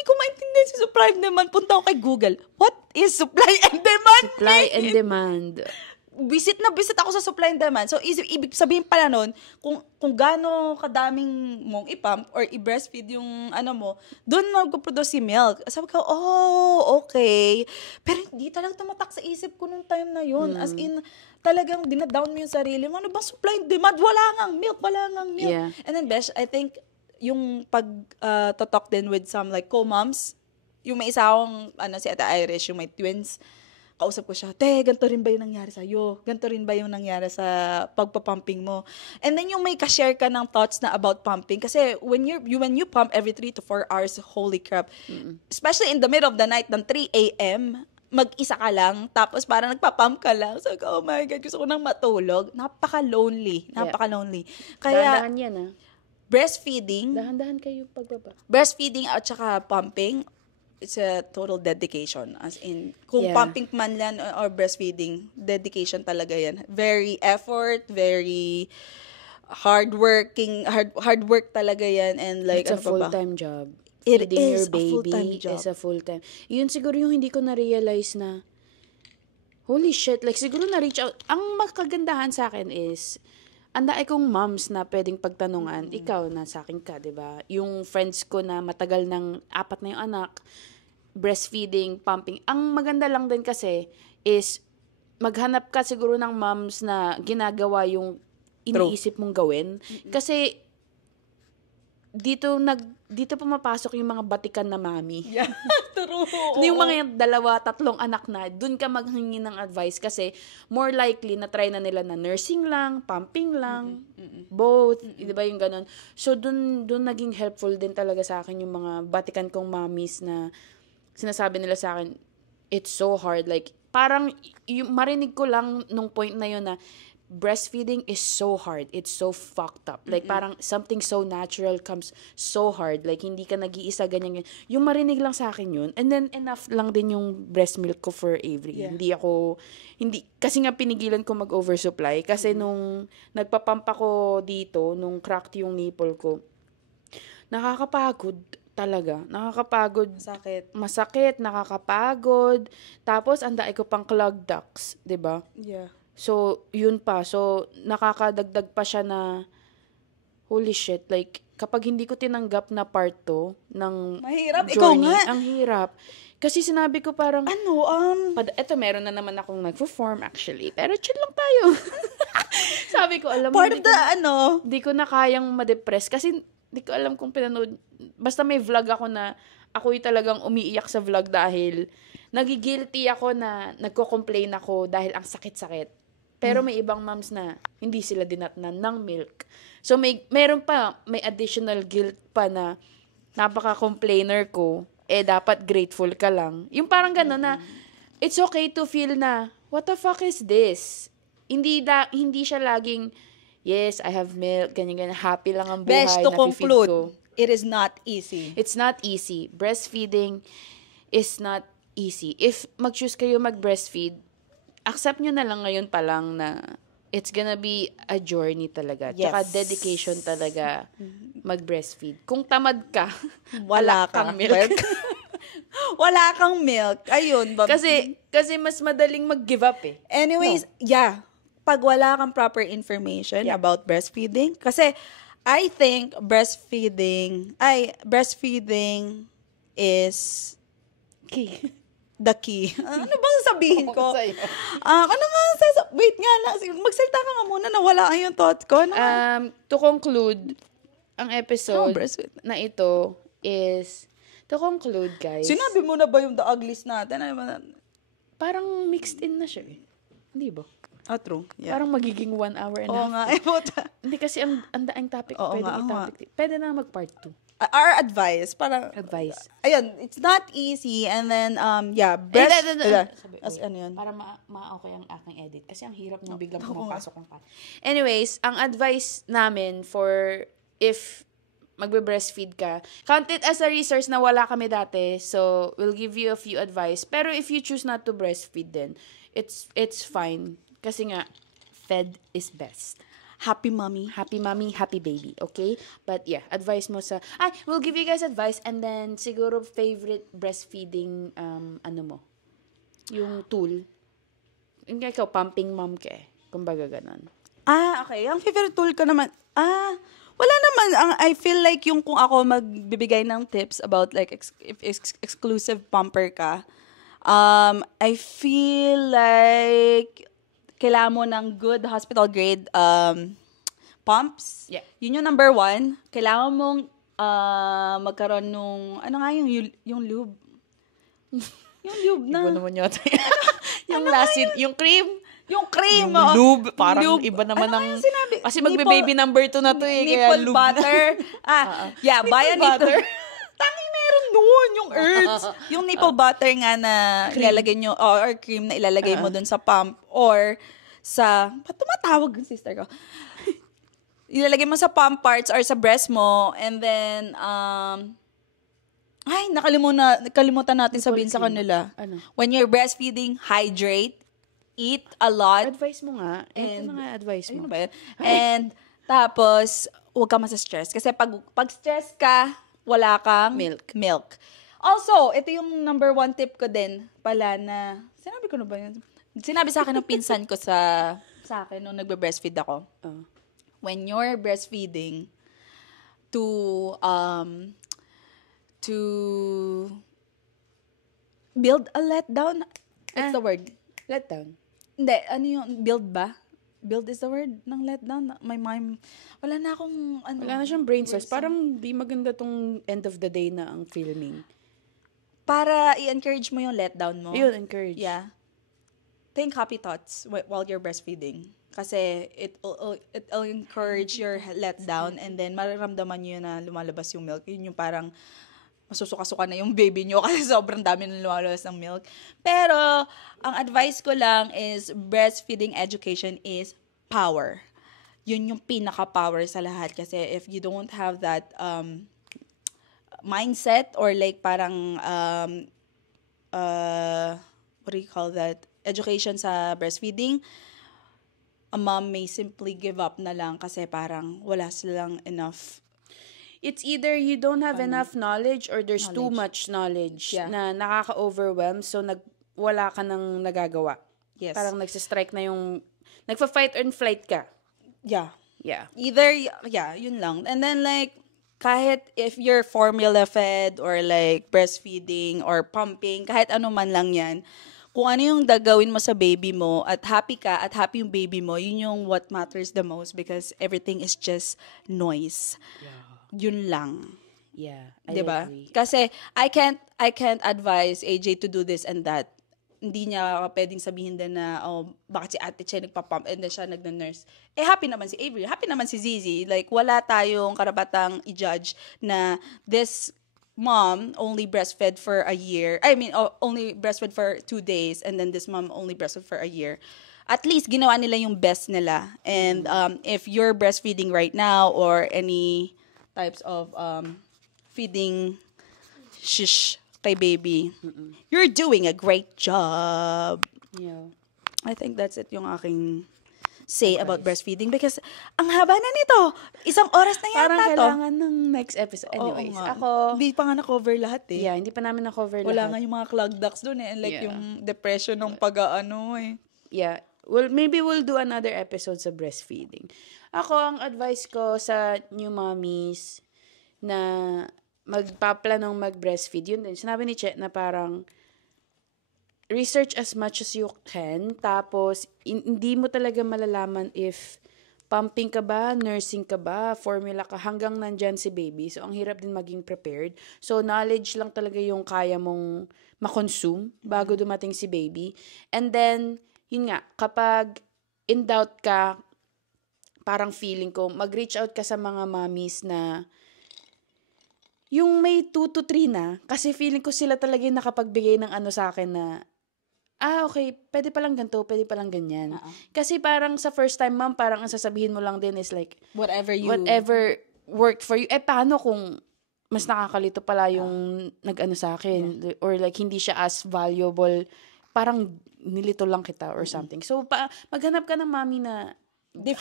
ko maintindihan si supply and demand. Punta ako kay Google. What is supply and demand? Supply and demand. Visit ako sa supply and demand. So, ibig sabihin pala nun, kung gaano kadaming mong ipump or i-breastfeed yung mo, doon mag-produce si milk. Sabi ko, okay. Pero hindi talaga tumatak sa isip ko nung time na yun. As in, talagang dinadown mo yung sarili mo. Ano ba supply and demand? Wala ngang milk. Yeah. And then, Besh, I think, yung pag-talk din with some like co-moms, yung may isa akong, si Ate Irish, yung may twins, kausap ko siya, ganito rin ba yung nangyari sa'yo? Ganito rin ba yung nangyari sa pagpapumping mo? And then yung may ka-share ka ng thoughts na about pumping. Kasi when you pump every 3 to 4 hours, holy crap. Especially in the middle of the night, ng 3 a.m., mag-isa ka lang, tapos parang nagpa-pump ka lang. So, oh my God, gusto ko nang matulog. Napaka-lonely. Kaya, dahan-dahan yan, breastfeeding. Dahan-dahan kayo pagbaba. Breastfeeding at saka pumping, it's a total dedication. As in, kung pumping man yan or breastfeeding, dedication talaga yan. Very effort, very hard work talaga yan. And like, it's a full-time job. It Feeding is your baby a full-time job. is a full-time. Yun siguro yung hindi ko na-realize na, holy shit, like siguro na-reach out. Ang makagandahan sa akin is, andaay kong moms na pwedeng pagtanungan, ikaw na sa akin ka, diba? Yung friends ko na matagal ng 4 na yung anak, breastfeeding, pumping. Ang maganda lang din kasi is maghanap ka siguro ng moms na ginagawa yung iniisip mong gawin. Kasi dito pumapasok yung mga batikan na mami. Yeah, true. Yung mga 2-3 anak na, dun ka maghingi ng advice kasi more likely na try na nila na nursing lang, pumping lang, both, di ba yung ganun. So, dun naging helpful din talaga sa akin yung mga batikan kong mamis na sinasabi nila sa akin, it's so hard. Like, parang yung marinig ko lang nung point na yun na breastfeeding is so hard. It's so fucked up. Like, parang something so natural comes so hard. Like, hindi ka nag-iisa, ganyan. Yung marinig lang sa akin yun. And then, enough lang din yung breast milk ko for Avery. Yeah. Kasi nga pinigilan ko mag-oversupply. Kasi nung nagpapump ako dito, nung cracked yung nipple ko, nakakapagod talaga. Nakakapagod. Masakit, nakakapagod. Tapos, andaay ko pang clogged ducts. Diba? Yeah. So, yun pa. So, nakakadagdag pa siya na, holy shit, like, kapag hindi ko tinanggap na part to ng mahirap. journey, Ikaw nga. ang hirap. Kasi sinabi ko parang, eto meron na naman akong nag-perform actually, pero chill lang tayo. Sabi ko, alam mo, di ko na kayang ma-depress kasi di ko alam kung pinanood, basta may vlog ako na ako'y talagang umiiyak sa vlog dahil nagigilty ako na nagko-complain ako dahil ang sakit-sakit. Pero may ibang moms na hindi sila dinatnan ng milk. So may additional guilt pa na napaka-complainer ko, dapat grateful ka lang. Yung parang gano'n na, it's okay to feel na, what the fuck is this? Hindi siya laging, yes, I have milk, ganyan, happy lang ang buhay, best to conclude, ko. It is not easy. It's not easy. Breastfeeding is not easy. If mag-choose kayo mag-breastfeed, accept nyo na lang ngayon pa lang na it's gonna be a journey talaga. Yes. Tsaka dedication talaga mag-breastfeed. Kung tamad ka, wala kang milk. Wala kang milk. Ayun. Kasi mas madaling mag-give up eh. Anyways, pag wala kang proper information about breastfeeding, kasi I think breastfeeding is Okay. the key. Ano bang sabihin ko? Sa'yo. Ano nga, wait nga lang. Magsalita ka nga muna, nawala ang yung thought ko. Ano nga? To conclude, ang episode breastfeed. na ito is, to conclude, guys, Sinabi mo na ba yung the uglies natin? Ano ba? parang mixed in na siya eh. Hindi ba? True. Yeah. Parang magiging 1 hour and a Oo half. nga. Puta. Hindi kasi ang daang topic Oo pwede nga, oo nga. i-topic. Pwede na mag-part 2. Our advice, parang, Advice. ayun, it's not easy. And then, ano yun? Para ma-okay ang aking edit. Kasi ang hirap nung biglang pumapasok ng part. Anyways, ang advice namin for if magbe-breastfeed ka, count it as a resource na wala kami dati. So, we'll give you a few advice. Pero if you choose not to breastfeed then, it's fine. Kasi nga, fed is best. Happy mommy. Happy mommy, happy baby, okay? But yeah, advice mo sa... we'll give you guys advice and then siguro favorite breastfeeding, yung tool. Yung ikaw, pumping mom ka eh. Kumbaga ganon. Okay. Ang favorite tool ko naman, wala naman. I feel like yung kung ako magbibigay ng tips about like exclusive pumper ka, I feel like kailangan mo ng good hospital grade pumps. Yeah. Yun yung number 1. Kailangan mong magkaroon nung, yung lube. Yung lube na. Iba naman yata. Yung lasin, yung cream. Yung cream. Yung lube. Parang lube. iba naman Ano ng... nga yung sinabi? Kasi magbe-baby number 2 na to eh. Kaya Nipple lube butter. Yeah, buy a butter. Tanging meron doon, yung herbs. Yung nipple butter nga na ilalagay nyo, or cream na ilalagay mo doon sa pump, or sa, tumatawag yung sister ko. Ilalagay mo sa pump parts or sa breast mo, and then, nakalimutan natin sabihin sa kanila. Ano? When you're breastfeeding, hydrate, eat a lot. Advice mo nga. Ito na nga advice mo. Ano ba yun? And, tapos, huwag ka masa-stress. Kasi pag stress ka, wala kang milk. Also, ito yung number 1 tip ko din pala na, sinabi ko na ba yun? Sinabi sa akin ng pinsan ko sa akin nung nagbe-breastfeed ako. When you're breastfeeding, to build a letdown. What's the word? Letdown. Hindi, ano yung, build ba? Build is the word ng letdown. My mom, wala na akong, Wala na siyang brain cells. Parang di maganda tong end of the day na ang filming. Para i-encourage mo yung letdown mo. Yun, encourage. Yeah. Think happy thoughts while you're breastfeeding. Kasi it'll encourage your letdown, and then mararamdaman nyo na lumalabas yung milk. Yun yung parang masusuka-suka na yung baby nyo kasi sobrang dami na lumalabas ng milk. Pero, ang advice ko lang is breastfeeding education is power. Yun yung pinaka-power sa lahat. Kasi if you don't have that mindset or like parang what do you call that? Education sa breastfeeding, a mom may simply give up na lang kasi parang wala silang enough. It's either you don't have enough knowledge or there's too much knowledge na nakaka-overwhelm, so wala ka nang nagagawa. Yes. Parang nagsistrike na yung, nagfa-fight or flight ka. Yeah. Yeah. Either, yun lang. And then like, kahit if you're formula fed or like breastfeeding or pumping, kahit ano man lang yan, kung ano yung gagawin mo sa baby mo at happy ka at happy yung baby mo, yun yung what matters the most because everything is just noise. Yeah. Yun lang. Yeah, I diba? agree. Kasi I can't advise AJ to do this and that. Hindi niya pwedeng sabihin din na, bakit si Ate Che nagpa-pump and then siya nagna-nurse. Happy naman si Avery, happy naman si Zizi. Like, wala tayong karapatang i-judge na this mom only breastfed for a year. Only breastfed for 2 days and then this mom only breastfed for a year. At least, ginawa nila yung best nila. And if you're breastfeeding right now or any types of feeding kay baby, you're doing a great job. Yeah. I think that's it yung aking say about breastfeeding because ang haba na nito. 1 oras na yata Parang to. kailangan ng next episode. Anyways, hindi pa nga na-cover lahat eh. Yeah, hindi pa namin na-cover Wala lahat. nga yung mga clogged ducts doon eh. And like yung depression ng pag-ano eh. Yeah. maybe we'll do another episode sa breastfeeding. Ako, ang advice ko sa new mommies na magpaplanong mag-breastfeed, yun din. Sinabi ni Che na parang research as much as you can, tapos hindi mo talaga malalaman if pumping ka ba, nursing ka ba, formula ka, hanggang nandyan si baby. So, ang hirap din maging prepared. So, knowledge lang talaga yung kaya mong makonsume bago dumating si baby. And then, yun nga, kapag in doubt ka, parang feeling ko, mag-reach out ka sa mga mommies na yung may 2 to 3 na, kasi feeling ko sila talaga yung nakapagbigay ng ano sa akin na, okay, pwede palang ganito, pwede palang ganyan. Kasi parang sa first time, ma'am, parang ang sasabihin mo lang din is like, whatever worked for you. Paano kung mas nakakalito pala yung nag-ano sa akin? Or like, hindi siya as valuable. Parang nilito lang kita or something. So, maghanap ka ng mami na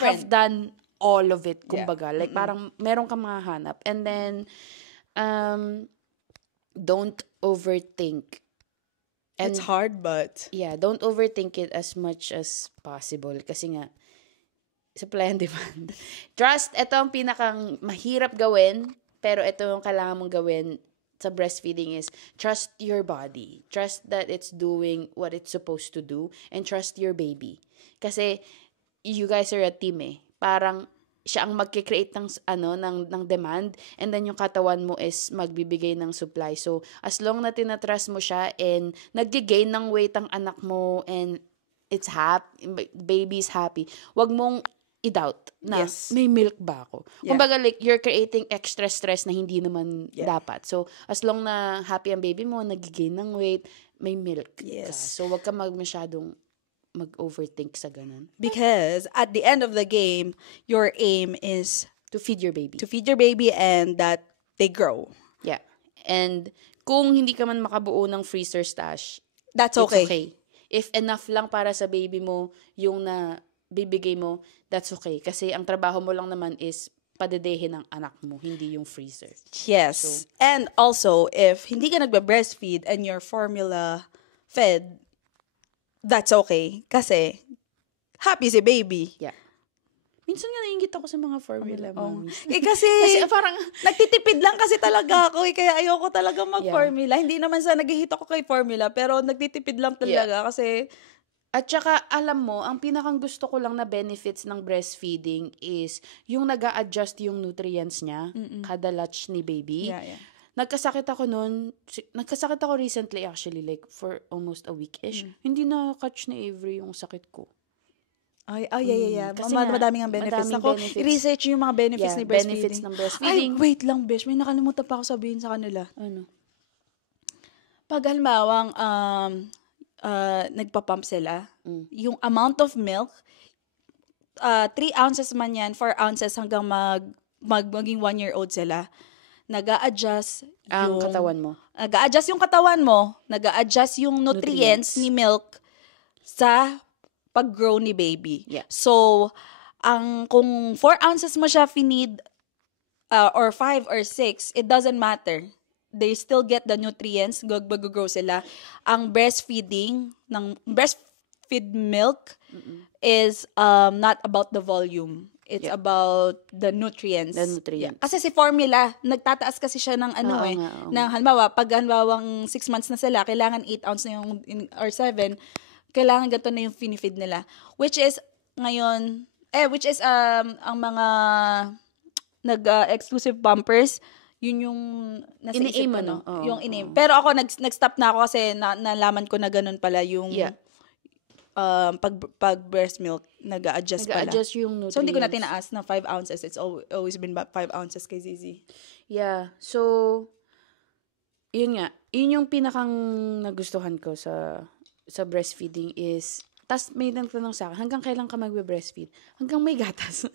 have done all of it, kumbaga. Like, parang meron kang mahanap. And then, don't overthink. And it's hard, but... Yeah, don't overthink it as much as possible. Kasi nga, supply and demand. Trust, ito ang pinakang mahirap gawin, pero ito yung kailangan mong gawin sa breastfeeding is trust your body. Trust that it's doing what it's supposed to do, and trust your baby. Kasi, you guys are a team eh. Parang, siya ang magkikreate ng demand, and then yung katawan mo is magbibigay ng supply. So, as long na tinatrust mo siya and nag-gain ng weight ang anak mo and it's baby's happy, wag mong i-doubt na may milk ba ako. Kumbaga, like, you're creating extra stress na hindi naman dapat. So, as long na happy ang baby mo, nag-gain ng weight, may milk ka. So, wag ka masyadong mag-overthink sa ganun. Because at the end of the game, your aim is to feed your baby. To feed your baby and that they grow. Yeah. And kung hindi ka man makabuo ng freezer stash, that's okay. It's okay. If enough lang para sa baby mo yung na bibigay mo, that's okay. Kasi ang trabaho mo lang naman is padedehin ng anak mo, hindi yung freezer. Yes. So, and also, if hindi ka nagbe-breastfeed and your formula fed, that's okay. Kasi, happy si baby. Yeah. Minsan nga naiingit ako sa mga formula, mommies. Kasi parang, nagtitipid lang kasi talaga ako. Kaya ayoko talaga mag-formula. Hindi naman sa nag-hit ako kay formula, pero nagtitipid lang talaga kasi... At saka, alam mo, ang pinakang gusto ko lang na benefits ng breastfeeding is yung nag-a-adjust yung nutrients niya, kada latch ni baby. Yeah. Nagkasakit ako recently actually, like for almost a week-ish. Hindi na catch ni Avery yung sakit ko. Yeah. Kasi madaming ang benefits. I-research yung mga benefits ni breastfeeding. Benefits ng breastfeeding. Ay, wait lang, besh. May nakalimutan pa ako sabihin sa kanila. Ano? Pag halimawang nagpa-pump sila, yung amount of milk, 3 ounces man yan, 4 ounces hanggang maging 1-year-old sila, nag-a-adjust ang katawan mo. Nag-a-adjust yung katawan mo, nag-a-adjust yung nutrients ni milk sa pag-grow ni baby. Yeah. So, kung 4 ounces mo siya feed, or 5 or 6, it doesn't matter. They still get the nutrients, mag-grow sila. Ang breastfeed milk is not about the volume. It's about the nutrients. The nutrients. Yeah. Kasi si formula, nagtataas kasi siya ng ng halimbawa, pag halimbawang 6 months na sila, kailangan 8 ounce na yung, or 7, kailangan ganito na yung finifeed nila. Which is, ngayon, ang mga exclusive pumpers, yun yung nasa isip ko, no? Yung in-aim. Pero ako, nag-stop na ako kasi nalaman ko na ganun pala yung pag breast milk, nag-a-adjust pala. Nag-a-adjust yung nutrients. So, hindi ko na tinaas na 5 ounces. It's always been 5 ounces kay Zizi. Yeah. So, yun nga. Yun yung pinakang nagustuhan ko sa breastfeeding is, tas may nagtanong sa akin, hanggang kailan ka magbe-breastfeed? Hanggang may gatas.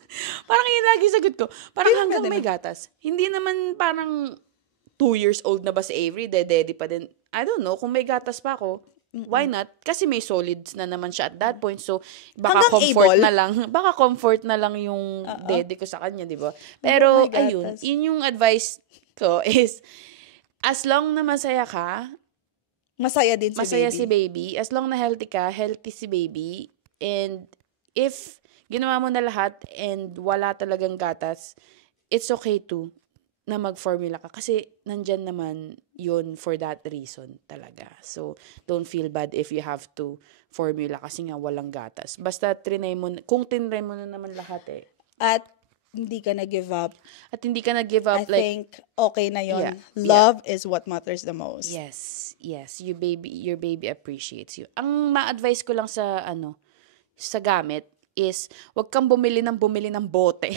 Parang yun lagi sagot ko. Parang hanggang may gatas. Hindi naman parang 2 years old na ba si Avery? Daddy pa din. I don't know. Kung may gatas pa ako, why not? Kasi may solids na naman siya at that point. So, baka comfort na lang yung daddy ko sa kanya, di ba? Pero, ayun. Yun yung advice ko is, as long na masaya ka, masaya din si baby. Masaya si baby. As long na healthy ka, healthy si baby, And if ginawa mo na lahat and wala talagang gatas, it's okay to na mag-formula ka. Kasi nandyan naman yun for that reason talaga. So, don't feel bad if you have to formula kasi nga walang gatas. Basta trinay mo, kung tinry mo na naman lahat At hindi ka na-give up. At hindi ka na-give up. I think okay na yun. Yeah. Love is what matters the most. Yes. Your baby appreciates you. Ang ma-advise ko lang sa gamit is wag kang bumili ng bote.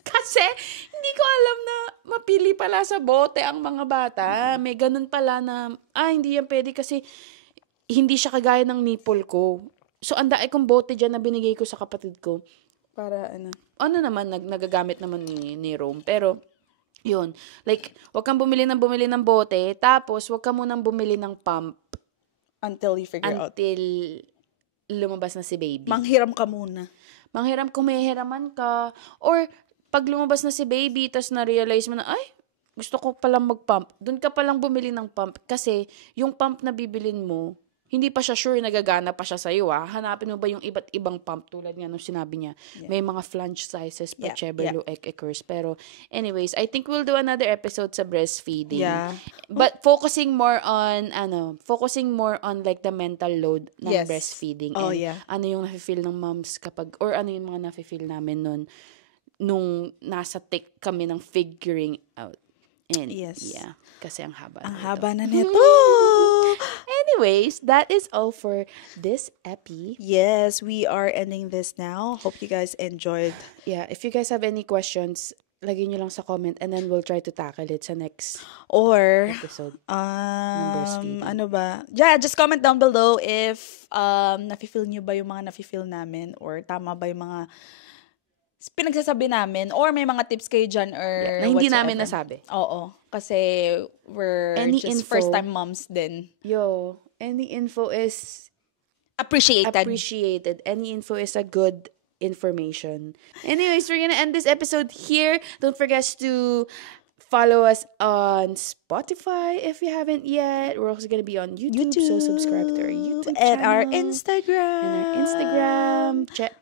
Kasi hindi ko alam na mapili pala sa bote ang mga bata. May ganun pala na hindi yan pwede kasi hindi siya kagaya ng nipple ko. So ang dami kong bote dyan na binigay ko sa kapatid ko para naman nagagamit naman ni Rome. Pero yun, like wag kang bumili ng bote, tapos wag ka munang bumili ng pump until you figure out. Until lumabas na si baby. Manghiram ka muna. Manghiram kung may hiraman ka. Or pag lumabas na si baby, tas na-realize mo na, gusto ko palang mag-pump. Doon ka palang bumili ng pump. Kasi yung pump na bibilin mo, hindi pa siya sure nagagana pa siya sa'yo. Hanapin mo ba yung iba't ibang pump tulad nga nung sinabi niya. Yeah. May mga flange sizes, Pachebelo, Ekekers. Pero anyways, I think we'll do another episode sa breastfeeding. Yeah. But focusing more on like the mental load ng breastfeeding. Oh, and ano yung nafe-feel ng moms kapag, or ano yung mga nafe-feel namin nung nasa thick kami ng figuring out. And kasi ang haba. Ang haba na nito. Anyways, that is all for this epi. Yes, we are ending this now. Hope you guys enjoyed. Yeah, if you guys have any questions, lagay nyo lang sa comment and then we'll try to tackle it sa next episode. Ano ba? Yeah, just comment down below if nafe-feel nyo ba yung mga nafe-feel namin or tama ba yung mga pinagsasabi namin or may mga tips kayo dyan or na hindi namin nasabi. Oo. Kasi we're just first-time moms din. Any info is appreciated. Any info is a good information. Anyways, we're gonna end this episode here. Don't forget to follow us on Spotify if you haven't yet. We're also gonna be on YouTube. So subscribe to our YouTube channel. And our Instagram.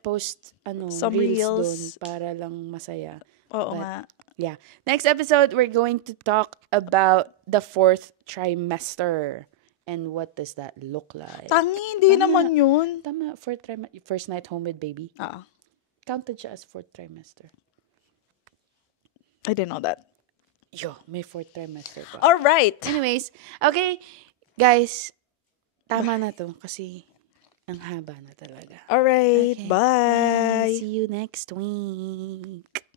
Post some reels dun para lang masaya. Oo nga. Yeah. Next episode, we're going to talk about the 4th trimester. And what does that look like? Hindi naman yun. Tama, 4th trimester. First night home with baby. Counted siya as 4th trimester. I didn't know that. May 4th trimester pa. Alright. Anyways, okay, guys, tama na to kasi ang haba na talaga. Alright, okay. bye. See you next week.